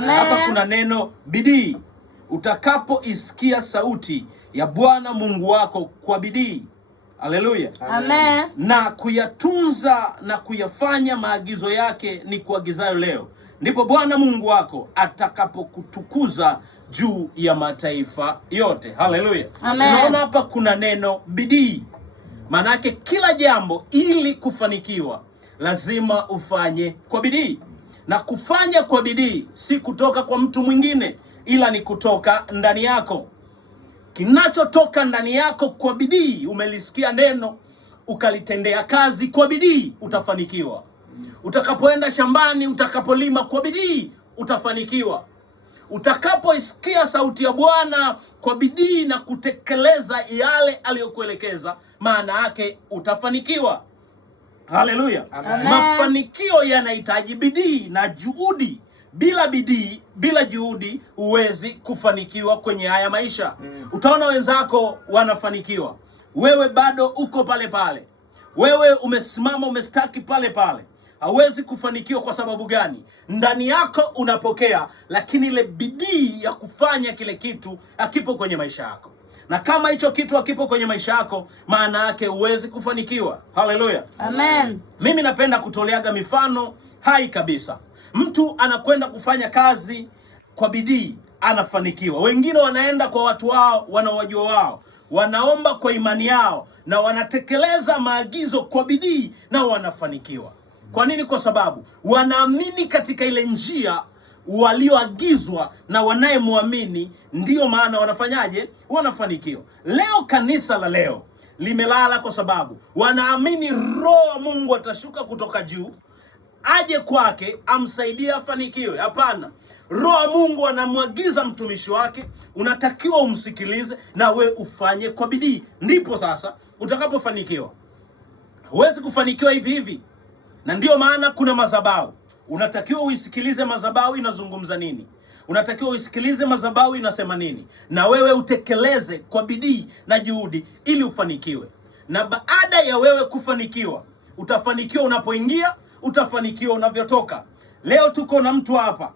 Hapa kuna neno bidii. Utakapoisikia sauti ya Bwana Mungu wako kwa bidii, haleluya, amen, na kuyatunza na kuyafanya maagizo yake ni kuagizayo leo, ndipo Bwana Mungu wako atakapokutukuza juu ya mataifa yote. Haleluya. Tunaona hapa kuna neno bidii. Maana yake kila jambo ili kufanikiwa lazima ufanye kwa bidii. Na kufanya kwa bidii si kutoka kwa mtu mwingine, ila ni kutoka ndani yako. Kinachotoka ndani yako kwa bidii, umelisikia neno ukalitendea kazi kwa bidii, utafanikiwa. Utakapoenda shambani, utakapolima kwa bidii, utafanikiwa. Utakapoisikia sauti ya Bwana kwa bidii na kutekeleza yale aliyokuelekeza, maana yake utafanikiwa. Haleluya. Mafanikio yanahitaji bidii na juhudi. Bila bidii, bila juhudi, huwezi kufanikiwa kwenye haya maisha. Utaona wenzako wanafanikiwa, wewe bado uko pale pale. Wewe umesimama umestaki pale pale. Hawezi kufanikiwa. Kwa sababu gani? Ndani yako unapokea, lakini ile bidii ya kufanya kile kitu hakipo kwenye maisha yako. Na kama hicho kitu hakipo kwenye maisha yako, maana yake huwezi kufanikiwa. Haleluya. Amen. Mimi napenda kutoleaga mifano hai kabisa. Mtu anakwenda kufanya kazi kwa bidii, anafanikiwa. Wengine wanaenda kwa watu wao, wanawajua wao, wanaomba kwa imani yao na wanatekeleza maagizo kwa bidii na wanafanikiwa. Kwa nini? Kwa sababu wanaamini katika ile njia walioagizwa na wanayemwamini, ndiyo maana wanafanyaje? Wanafanikiwa. Leo kanisa la leo limelala kwa sababu wanaamini Roho wa Mungu atashuka kutoka juu, aje kwake amsaidie afanikiwe. Hapana. Roho wa Mungu anamwagiza mtumishi wake, unatakiwa umsikilize na we ufanye kwa bidii, ndipo sasa utakapofanikiwa. Huwezi kufanikiwa hivi hivi. Na ndiyo maana kuna madhabahu. Unatakiwa uisikilize madhabahu inazungumza nini. Unatakiwa uisikilize madhabahu inasema nini, na wewe utekeleze kwa bidii na juhudi ili ufanikiwe. Na baada ya wewe kufanikiwa, utafanikiwa unapoingia, utafanikiwa unavyotoka. Leo tuko na mtu hapa